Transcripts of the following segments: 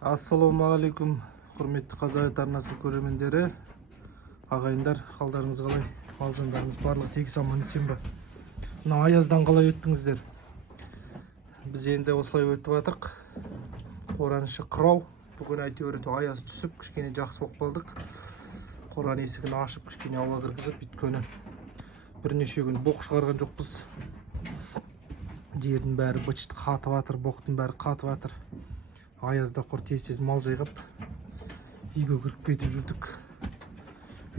Ассалаумағалейкум, құрметті Қазақ арнасы көрермендері, ағайындар, қалдарыңыз қалай? Мал-жандарыңыз барлығы тегіс аман есен бе? Мына аяздан қалай өттіңіздер? Біз енді осылай өтіп жатырық. Қоранышы қырау. Бүгін әйтеуір аяз түсіп, кішкене жақсы болып қалдық. Қоран есігін ашып, кішкене ауа кіргізіп, өйткені бірнеше күн боқ шығарған жоқпыз. Жердің бәрі бычыт қатып жатыр, боқтың бәрі қатып жатыр. Аязда құр тез мал жайғап үйге кіріп кетіп жүрдік.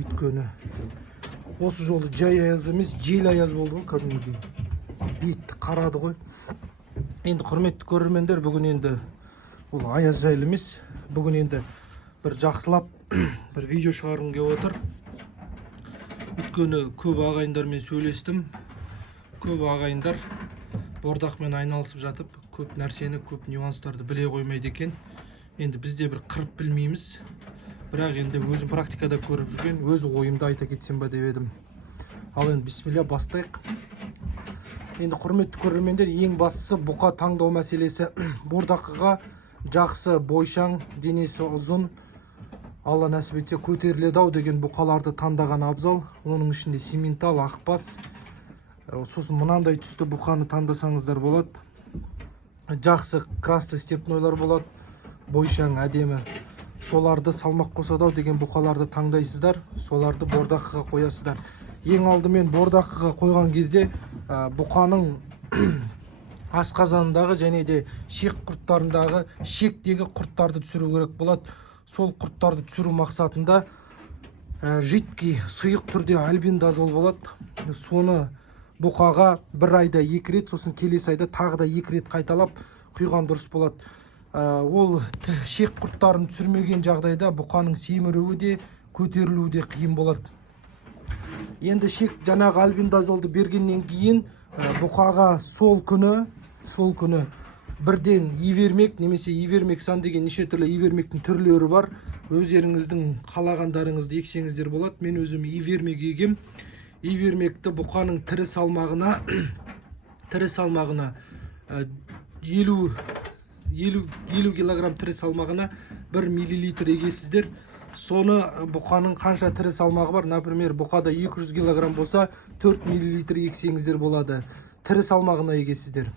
Өйткені осы жолы жай аяз емес, жел аяз болды ғой, кәдімгідей. Бетті қарады ғой. Енді құрметті көрермендер, бүгін енді ол аяз жайлы емес. Бүгін енді бір жақсылап бір видео шығарғым келіп отыр. Өйткені көп ағайындармен сөйлестім. Көп ағайындар бордақмен айналысып жатып, көп нәрсені, көп нюанстарды біле қоймайды екен. Енді бізде бір қырып білмейміз. Бірақ енді өзім практикада көріп жүрген, өз ойымды айта кетсем ба деп едім. Ал енді бисмилля, бастайық. Енді құрметті көрермендер, ең бастысы бұқа таңдау мәселесі. Бордақыға жақсы бойшаң, денесі ұзын, Алла нәсіп етсе көтеріледі ау деген бұқаларды таңдаған абзал. Оның ішінде симментал, ақбас, сосын мынандай түсті бұқаны таңдасаңыздар болады. Жақсы красты степнойлар болады, бойшаң, әдемі. Соларды салмақ қосады ау деген бұқаларды таңдайсыздар, соларды бордақыға қоясыздар. Ең алдымен бордақыға қойған кезде бұқаның асқазанындағы және де шек құрттарындағы шектегі құрттарды түсіру керек болады. Сол құрттарды түсіру мақсатында жидкий сұйық түрде альбендазол болады. Соны бұқаға бір айда 2 рет, сосын келесі айда тағы да 2 рет қайталап құйған дұрыс болады. Ол шек құрттарын түсірмеген жағдайда бұқаның семіруі де, көтерілуі де қиын болады. Енді шек жаңағы альбендазолды бергеннен кейін бұқаға сол күні бірден ивермек немесе ивермексан деген неше түрлі ивермектің түрлері бар. Өздеріңіздің қалағандарыңызды ексеңіздер болады. Мен өзім ивермек егем. Ивермекті бұқаның тірі салмағына 50 килограмм тірі салмағына 1 миллилитр егесіздер. Соны бұқаның қанша тірі салмағы бар, например, бұқада 200 килограмм болса 4 миллилитр ексеңіздер болады. Тірі салмағына егесіздер.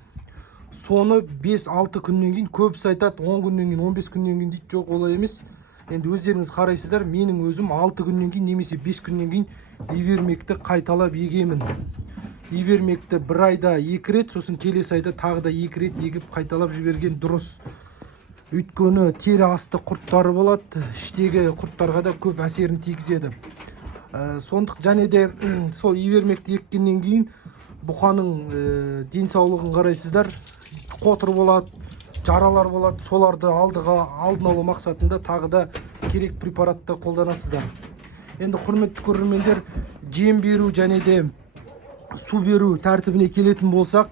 Соны 5-6 күннен кейін, көбісі айтады 10 күннен кейін, 15 күннен кейін дейді. Жоқ, олай емес. Енді өздеріңіз қарайсыздар, менің өзім 6 күннен кейін немесе 5 күннен кейін ивермекті қайталап егемін. Ивермекті бір айда 2 рет, сосын келесі айда тағы да 2 рет егіп қайталап жіберген дұрыс. Өйткені тері асты құрттары болады, іштегі құрттарға да көп әсерін тигізеді. Сондық және де сол ивермекті еккеннен кейін бұқаның денсаулығын қарайсыздар, қотыр болады, жаралар болады. Соларды алдын алу мақсатында тағы да керек препаратты қолданасыздар. Енді құрметті көрермендер, жем беру және де су беру тәртібіне келетін болсақ,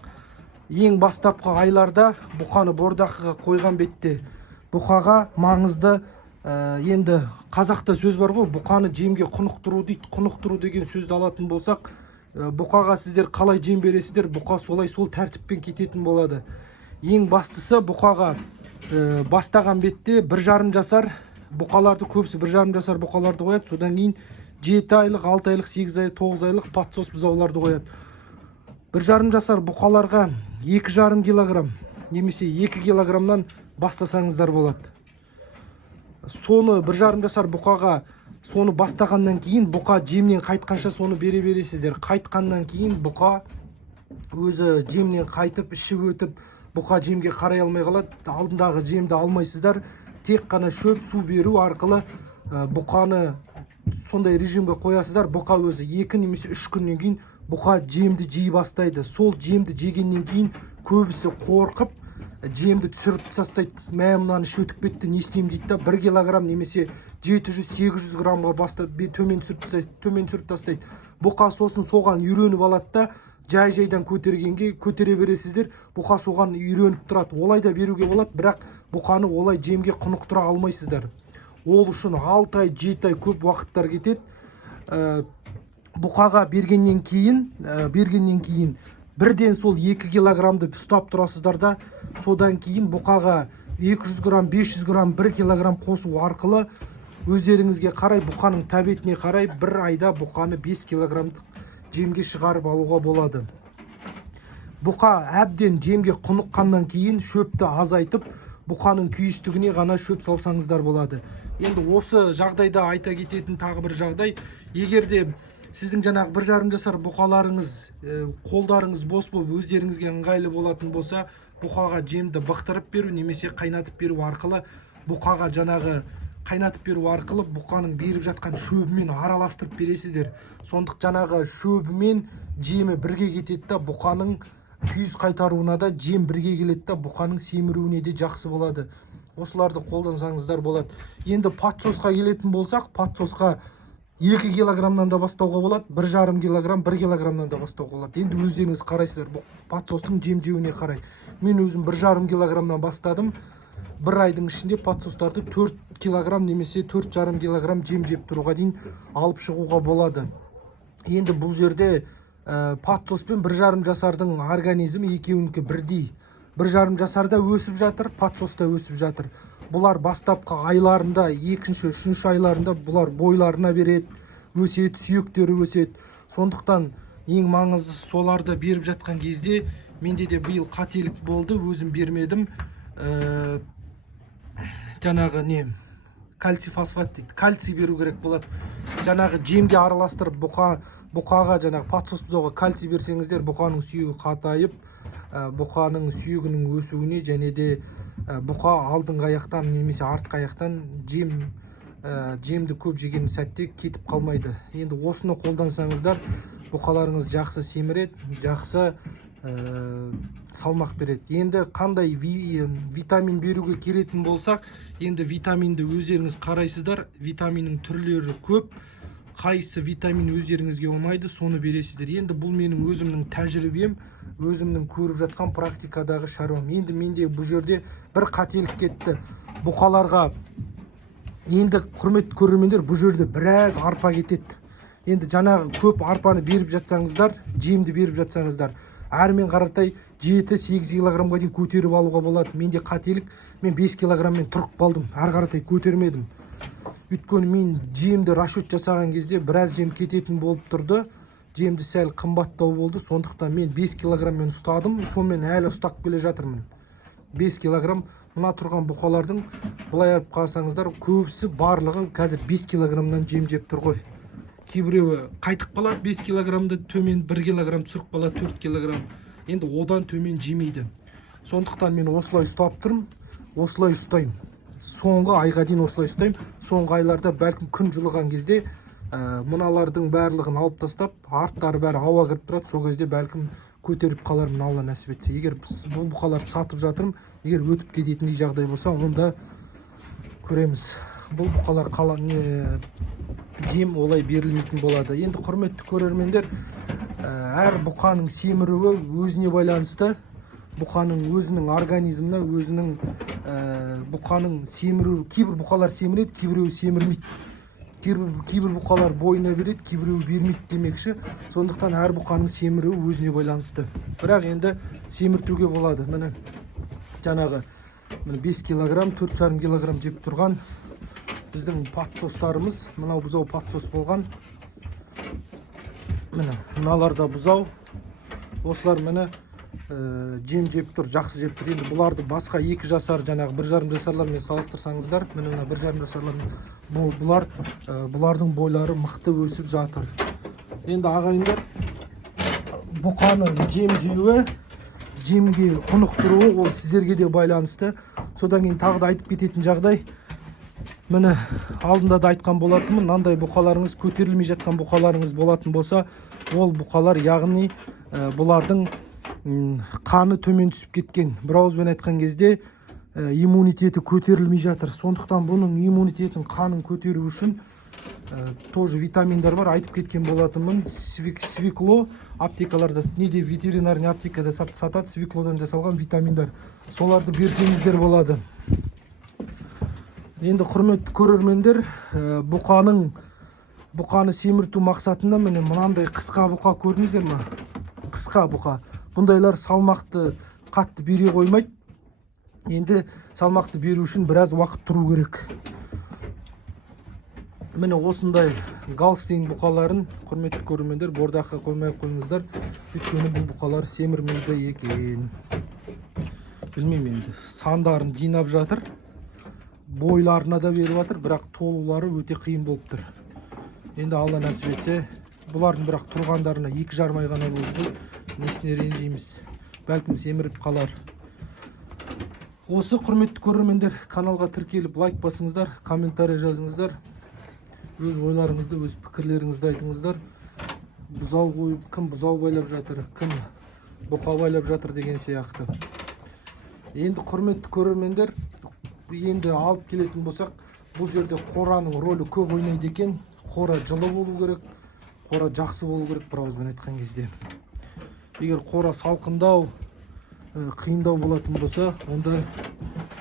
ең бастапқы айларда бұқаны бордақыға қойған бетте бұқаға маңызды, енді қазақта сөз бар ғой, бұқаны жемге құнықтыру дейді. Құнықтыру деген сөзді алатын болсақ, бұқаға сіздер қалай жем бересіздер, бұқа солай сол тәртіппен кететін болады. Ең бастысы бұқаға бастаған бетте 1,5 жасар бұқаларды, көбісі 1,5 жасар бұқаларды қояды. Содан кейін 7 айлық, 6 айлық, 8 айлық, 9 айлық подсос бұзауларды қояды. 1,5 жасар бұқаларға 2,5 килограмм немесе 2 килограммнан бастасаңыздар болады. Соны 1,5 жасар бұқаға соны бастағаннан кейін бұқа жемнен қайтқанша соны бере бересіздер. Қайтқаннан кейін бұқа өзі жемнен қайтып, ішіп өтіп, бұқа жемге қарай алмай қалады. Алдындағы жемді алмайсыздар. Тек қана шөп, су беру арқылы бұқаны сондай режимге қоясыздар. Бұқа өзі 2 немесе 3 күннен кейін бұқа жемді жей бастайды. Сол жемді жегеннен кейін көбісі қорқып жемді түсіріп тастайды. Мә, мынаны іш өтіп кетті, не істеймін дейді да, 1 килограмм немесе 700-800 граммға төмен түсіріп тастайды. Бұқа сосын соған үйреніп алады да, жай-жайдан көтергенге көтере бересіздер. Бұқа соған үйреніп тұрады. Олай да беруге болады, бірақ бұқаны олай жемге құнықтыра алмайсыздар. Ол үшін 6 ай, 7 ай көп уақыттар кетеді. Бұқаға бергеннен кейін бірден сол 2 килограммды ұстап тұрасыздар да, содан кейін бұқаға 200 грамм 500 грамм 1 килограмм қосу арқылы өздеріңізге қарай, бұқаның тәбетіне қарай бір айда бұқаны 5 килограммдық жемге шығарып алуға болады. Бұқа әбден жемге құныққаннан кейін шөпті азайтып, бұқаның күйістігіне ғана шөп салсаңыздар болады. Енді осы жағдайда айта кететін тағы бір жағдай, егерде сіздің жаңағы 1,5 жасар бұқаларыңыз, қолдарыңыз бос болып өздеріңізге ыңғайлы болатын болса, бұқаға жемді бықтырып беру немесе қайнатып беру арқылы, бұқаға жаңағы қайнатып беру арқылы бұқаның беріп жатқан шөбімен араластырып бересіздер. Сондық жаңағы шөбімен жемі бірге кетеді да, бұқаның күйіс қайтаруына да жем бірге келеді да, бұқаның семіруіне де жақсы болады. Осыларды қолдансаңыздар болады. Енді патсосқа келетін болсақ, патсосқа 2 килограммнан да бастауға болады, 1,5 килограмм, 1 килограммнан да бастауға болады. Енді өздеріңіз қарайсыздар, бұл патсостың жем жеуіне қарай. Мен өзім 1,5 килограммнан бастадым. Бір айдың ішінде патсостарды 4 килограмм немесе 4,5 килограмм жем жеп тұруға дейін алып шығуға болады. Енді бұл жерде патсос пен 1,5 жасардың организмі екеуінікі бірдей. 1,5 жасарда өсіп жатыр, патсоста өсіп жатыр. Бұлар бастапқы айларында, 2-ші, 3-ші айларында бұлар бойларына береді, өседі, сүйектері өседі. Сондықтан ең маңызды соларды беріп жатқан кезде, менде де биыл қателік болды, өзім бермедім. Жаңағы не, кальций фосфат дейді, кальций беру керек болады. Жаңағы жемге араластырып бұқаға жаңағы патсос бұзауға кальций берсеңіздер, бұқаның сүйегі қатайып, бұқаның сүйегінің өсуіне және де бұқа алдыңғы аяқтан немесе артқы аяқтан жемді көп жеген сәтте кетіп қалмайды. Енді осыны қолдансаңыздар, бұқаларыңыз жақсы семіреді, жақсы салмақ береді. Енді қандай витамин беруге келетін болсақ, енді витаминді өздеріңіз қарайсыздар. Витаминнің түрлері көп. Қайсы витамин өздеріңізге ұнайды, соны бересіздер. Енді бұл менің өзімнің тәжірибем, өзімнің көріп жатқан практикадағы шаруам. Енді менде бұл жерде бір қателік кетті. Бұқаларға енді құрметті көрермендер, бұл жерде біраз арпа кетеді. Енді жаңағы көп арпаны беріп жатсаңыздар, жемді беріп жатсаңыздар, әрмен қаратай 7-8 килограммға дейін көтеріп алуға болады. Менде қателік, мен 5 килограммен тұрып қалдым, әрі қаратай көтермедім. Өйткені мен жемді расчет жасаған кезде біраз жем кететін болып тұрды. Жемді сәл қымбаттау болды. Сондықтан мен 5 килограммен ұстадым. Сонымен әлі ұстап келе жатырмын. 5 килограмм мына тұрған бұқалардың, бұлай алып қалсаңыздар, көбісі барлығы қазір 5 килограммнан жем жеп тұр ғой. Кейбіреуі қайтып қалады, 5 килограммды төмен 1 килограмм түсіріп қалады, 4 килограмм. Енді одан төмен жемейді. Сондықтан мен осылай ұстап тұрмын, осылай ұстаймын. Соңғы айға дейін осылай ұстаймын. Соңғы айларда бәлкім күн жылыған кезде мыналардың барлығын алып тастап, арттары бәрі ауа кіріп тұрады. Сол кезде бәлкім көтеріп қалармын, Алла нәсіп етсе. Егер бұл бұқаларды сатып жатырмын, егер өтіп кететіндей жағдай болса, онда көреміз. Бұл бұқалар жем олай берілмейтін болады. Енді құрметті көрермендер, әр бұқаның семіруі өзіне байланысты. Бұқаның өзінің организміне, өзінің бұқаның семіру, кейбір бұқалар семіреді, кейбіреуі семірмейді. Кейбір бұқалар бойына береді, кейбіреуі бермейді демекші. Сондықтан әр бұқаның семіруі өзіне байланысты. Бірақ енді семіртуге болады. Міне жаңағы 5 килограмм, 4,5 килограмм жеп тұрған біздің патсостарымыз, мынау бұзау патсос болған. Міне мыналар да бұзау. Осылар міне жем жеп тұр, жақсы жеп тұр. Енді бұларды басқа 2 жасар, жаңағы 1,5 жасарлармен салыстырсаңыздар, міне 1,5 жасарлармен бұлардың бойлары мықты өсіп жатыр. Енді ағайындар, бұқаның жем жеуі, жемге құнықтыруы ол сіздерге де байланысты. Содан кейін тағы да айтып кететін жағдай, міне алдында да айтқан болатынмын, мынандай бұқаларыңыз көтерілмей жатқан бұқаларыңыз болатын болса, ол бұқалар яғни бұлардың қаны төмен түсіп кеткен. Бір ауызбен айтқан кезде иммунитеті көтерілмей жатыр. Сондықтан бұның иммунитетін, қанын көтеру үшін тоже витаминдар бар. Айтып кеткен болатынмын. Свекло аптекаларда, неде ветеринарный аптекада сатады, свеклодан жасалған витаминдар. Соларды берсеңіздер болады. Енді құрметті көрермендер, бұқаны семірту мақсатында міне мынандай қысқа бұқа көрдіңіздер ме? Қысқа бұқа. Бұндайлар салмақты қатты бере қоймайды. Енді салмақты беру үшін біраз уақыт тұру керек. Міне осындай Галстейн бұқаларын, құрметті көрермендер, бордаққа қоймай қойыңыздар, өйткені бұл бұқалар семірмейді екен. Білмеймін, енді сандарын жинап жатыр, бойларына да беріп жатыр, бірақ толулары өте қиын болып тұр. Енді Алла нәсіп етсе, бұлардың бірақ тұрғандарына 2,5 ай ғана болды, несіне ренжиміз, бәлкім семіріп қалар. Осы құрметті көрермендер, каналға тіркеліп лайк басыңыздар, комментарий жазыңыздар, өз ойларыңызды, өз пікірлеріңізді айтыңыздар. Бұзау қойып, кім бұзау байлап жатыр, кім бұқа байлап жатыр деген сияқты. Енді құрметті көрермендер, енді алып келетін болсақ, бұл жерде қораның рөлі көп ойнайды екен. Қора жылы болу керек, қора жақсы болу керек, бір ауызбен айтқан кезде. Егер қора салқындау, қиындау болатын болса, онда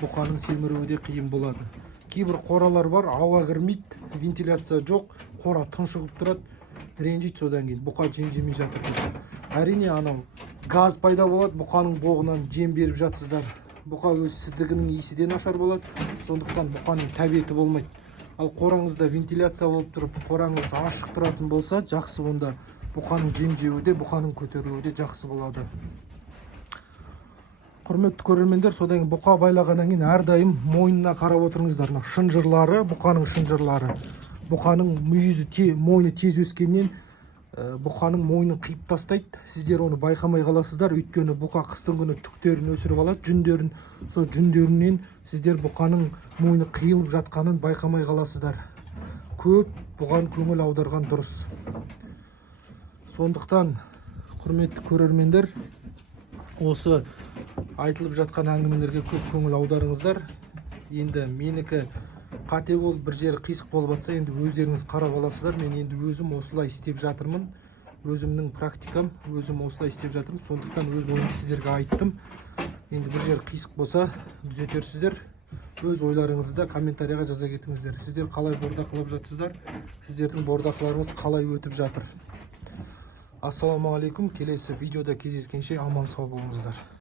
бұқаның семіруі де қиын болады. Кейбір қоралар бар, ауа кірмейді, вентиляция жоқ, қора тұншығып тұрады, ренжиді, содан кейін бұқа жем жемей жатыр. Әрине, анау газ пайда болады, бұқаның боғынан жем беріп жатсыздар. Бұқа өз сідігінің иісі де нашар болады, сондықтан бұқаның тәбеті болмайды. Ал қораңызда вентиляция болып тұрып, қораңыз ашық тұратын болса, жақсы, онда бұқаның жем жеуі де, бұқаның көтерілуі де жақсы болады. Құрметті көрермендер, содан бұқа байлағаннан кейін әрдайым мойнына қарап отырыңыздар. Шынжырлары, бұқаның шынжырлары. Бұқаның мойны тез өскеннен бұқаның мойнын қиып тастайды. Сіздер оны байқамай қаласыздар, өйткені бұқа қыстың күні түктерін өсіріп алады, жүндерін. Сол жүндерінен сіздер бұқаның мойны қиылып жатқанын байқамай қаласыздар. Көп бұған көңіл аударған дұрыс. Сондықтан, құрметті көрермендер, осы айтылып жатқан әңгімелерге көп көңіл аударыңыздар. Енді менікі қате болып, бір жері қисық болып жатса, енді өздеріңіз қарап аласыздар. Мен енді өзім осылай істеп жатырмын. Өзімнің практикам, өзім осылай істеп жатырмын. Сондықтан өз ойымды сіздерге айттым. Енді бір жері қисық болса, түзетерсіздер. Өз ойларыңызды да комментарийға жаза кетіңіздер. Сіздер қалай бордақылап жатсыздар? Сіздердің бордақыларыңыз қалай өтіп жатыр? Ассаламу алейкум. Келесі видеода кездескенше аман сау болыңыздар.